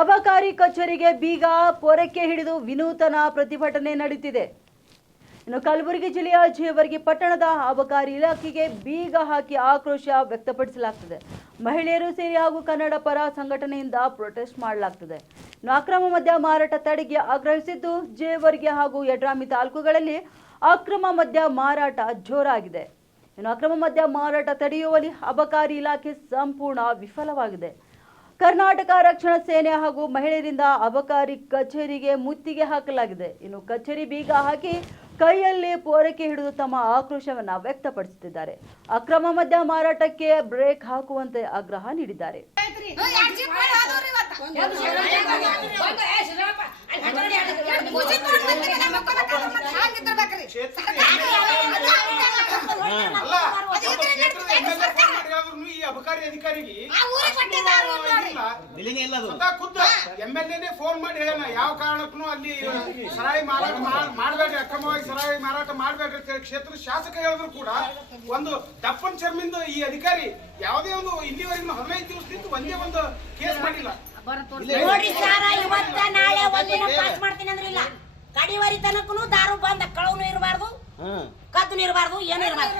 ಅಬಕಾರಿ ಕಚೇರಿಗೆ ಬೀಗ ಪೊರಕೆ ಹಿಡಿದು ವಿನೂತನ ಪ್ರತಿಭಟನೆ ನಡೆಯುತ್ತಿದೆ ಇನ್ನು ಕಲಬುರಗಿ ಜಿಲ್ಲೆಯ ಜೇವರ್ಗಿ ಪಟ್ಟಣದ ಅಬಕಾರಿ ಇಲಾಖೆಗೆ ಬೀಗ ಹಾಕಿ ಆಕ್ರೋಶ ವ್ಯಕ್ತಪಡಿಸಲಾಗ್ತದೆ. ಮಹಿಳೆಯರು ಸೇರಿ ಹಾಗೂ ಕನ್ನಡ ಪರ ಸಂಘಟನೆಯಿಂದ ಪ್ರೊಟೆಸ್ಟ್ ಮಾಡಲಾಗ್ತದೆ. ಇನ್ನು ಅಕ್ರಮ ಮದ್ಯ ಮಾರಾಟ ತಡೆಗೆ ಆಗ್ರಹಿಸಿದ್ದು ಜೇವರ್ಗಿ ಹಾಗೂ ಯಡ್ರಾಮಿ ತಾಲೂಕುಗಳಲ್ಲಿ ಅಕ್ರಮ ಮದ್ಯ ಮಾರಾಟ ಜೋರಾಗಿದೆ. ಇನ್ನು ಅಕ್ರಮ ಮದ್ಯ ಮಾರಾಟ ತಡೆಯುವಲ್ಲಿ ಅಬಕಾರಿ ಇಲಾಖೆ ಸಂಪೂರ್ಣ ವಿಫಲವಾಗಿದೆ. ಕರ್ನಾಟಕ ರಕ್ಷಣಾ ಸೇನೆ ಹಾಗೂ ಮಹಿಳೆಯರಿಂದ ಅಬಕಾರಿ ಕಚೇರಿಗೆ ಮುತ್ತಿಗೆ ಹಾಕಲಾಗಿದೆ. ಇನ್ನು ಕಚೇರಿ ಬೀಗ ಹಾಕಿ ಕೈಯಲ್ಲಿ ಪೂರೈಕೆ ಹಿಡಿದು ತಮ್ಮ ಆಕ್ರೋಶವನ್ನ ವ್ಯಕ್ತಪಡಿಸುತ್ತಿದ್ದಾರೆ. ಅಕ್ರಮ ಮದ್ಯ ಮಾರಾಟಕ್ಕೆ ಬ್ರೇಕ್ ಹಾಕುವಂತೆ ಆಗ್ರಹ ನೀಡಿದ್ದಾರೆ ಅಲ್ಲ ಕ್ಷೇತ್ರದ MLA ಫೋನ್ ಮಾಡಿ ಹೇಳಿದ್ರು ಈ ಅಬಕಾರಿ ಅಧಿಕಾರಿಗೆ ಇಲ್ಲ. ಬೆಲೆನೇ ಇಲ್ಲ. ಅದು ಸ್ವತಃ ಖುದ್ದ. ಎಂ ಎಲ್ ಎನೇ ಫೋನ್ ಮಾಡಿ ಹೇಳೋಣ ಯಾವ ಕಾರಣಕ್ಕೂ ಅಲ್ಲಿ ಸರಾಯಿ ಮಾರಾಟ ಮಾಡಬೇಡ್ರಿ ಅಕ್ರಮವಾಗಿ ಸರಾಯಿ ಮಾರಾಟ ಮಾಡಬೇಡ್ರಿ ಕ್ಷೇತ್ರದ ಶಾಸಕ ಹೇಳಿದ್ರು ಕೂಡ ಒಂದು ದಪ್ಪನ್ ಚರ್ಮಿಂದ ಈ ಅಧಿಕಾರಿ ಯಾವುದೇ ಒಂದು ಇಲ್ಲಿವರೆಗೂ ಹದಿನೈದು ದಿವಸದಿಂದ ಒಂದೇ ಒಂದು ಕೇಸ್ ಮಾಡಿಲ್ಲ. ನೋಡಿ ಸಾರ ಇವತ್ತ ನಾಳೆ ಒಂದಿನ ಪಾಸ್ ಮಾಡ್ತೀನಿ ಅಂದ್ರೆ ಇಲ್ಲ ಕಡಿವರಿ ತನಕನು ದಾರು ಬಂದ ಕಳವನು ಇರಬಾರ್ದು. ಕದ್ದು ಇರಬಾರ್ದು ಏನು ಇರಬಾರ್ದು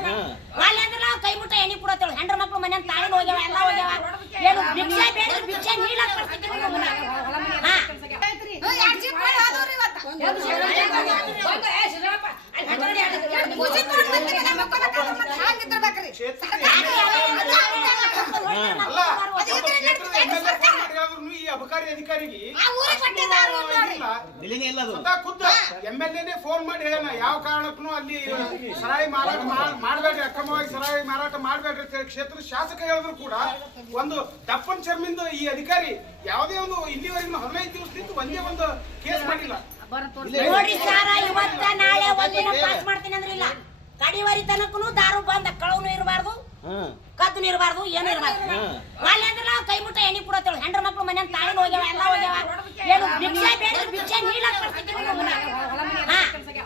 ಅಲ್ಲಿ ಅಂದ್ರೆ ನಾವು ಕೈ ಮುಟ್ಟ ಎಣ್ಣೆ ಕೊಡತ್ತೇಳು ಹೆಂಡ್ರ ಮಕ್ಳು ಮನೆ ತಾಳಿನ ಹೋಗ್ಯಾವ ಎಲ್ಲ ಹೋಗ್ಯಾವ. ಏನು ಭಿಕ್ಷೆ ಬೇಡ ಭಿಕ್ಷೆ ನೀಡಕ್ ಪರಿಸ್ಥಿತಿ. ಹಾ. ಕ್ಷೇತ್ರದ ಅಲ್ಲ ಕ್ಷೇತ್ರದ MLA ಫೋನ್ ಮಾಡಿ ಹೇಳಿದ್ರು ಈ ಅಬಕಾರಿ ಅಧಿಕಾರಿಗೆ ಇಲ್ಲ. ಬೆಲೆನೇ ಇಲ್ಲ ಅದು. ಸ್ವತಃ ಖುದ್ದ ಎಂ ಎಲ್ ಎನೇ ಫೋನ್ ಮಾಡಿ ಹೇಳ ಯಾವ ಕಾರಣಕ್ಕೂ ಅಲ್ಲಿ ಸರಾಯಿ ಮಾರಾಟ ಮಾಡಬೇಡ್ರಿ ಮಾಡ್ಬೇಡ್ರಿ ಅಕ್ರಮವಾಗಿ ಸರಾಯಿ ಮಾರಾಟ ಮಾಡಬೇಡ್ರಿ ಅಂತ ಕ್ಷೇತ್ರದ ಶಾಸಕ ಹೇಳಿದ್ರು ಕೂಡ ಒಂದು ದಪ್ಪನ್ ಚರ್ಮಿಂದ ಈ ಅಧಿಕಾರಿ ಯಾವುದೇ ಒಂದು ಇಲ್ಲಿವರೆಗೂ ಹದಿನೈದು ದಿವಸದಿಂದ ಒಂದೇ ಒಂದು ಕೇಸ್ ಮಾಡಿಲ್ಲ. ನೋಡ್ರಿ ಸಾರ ಇವತ್ತ ನಾಳೆ ಒಂದಿನ ಪಾಸ್ ಮಾಡ್ತೀನಿ ಅಂದ್ರೆ ಇಲ್ಲ. ಕಡಿವರಿ ತನಕನು ದಾರು ಬಂದ ಕಳವನು ಇರಬಾರ್ದು. ಕದ್ದು ಇರಬಾರ್ದು ಏನು ಇರಬಾರ್ದು ಅಲ್ಲಿ ಅಂದ್ರೆ ನಾವು ಕೈ ಮುಟ್ಟ ಎಣ್ಣೆ ಕೊಡತ್ತೇವೆ ಹೆಂಡ್ರ ಮಕ್ಳು ಮನೆ ತಾಳಿನ ಹೋಗ್ಯಾವ ಎಲ್ಲ ಹೋಗ್ಯಾವ.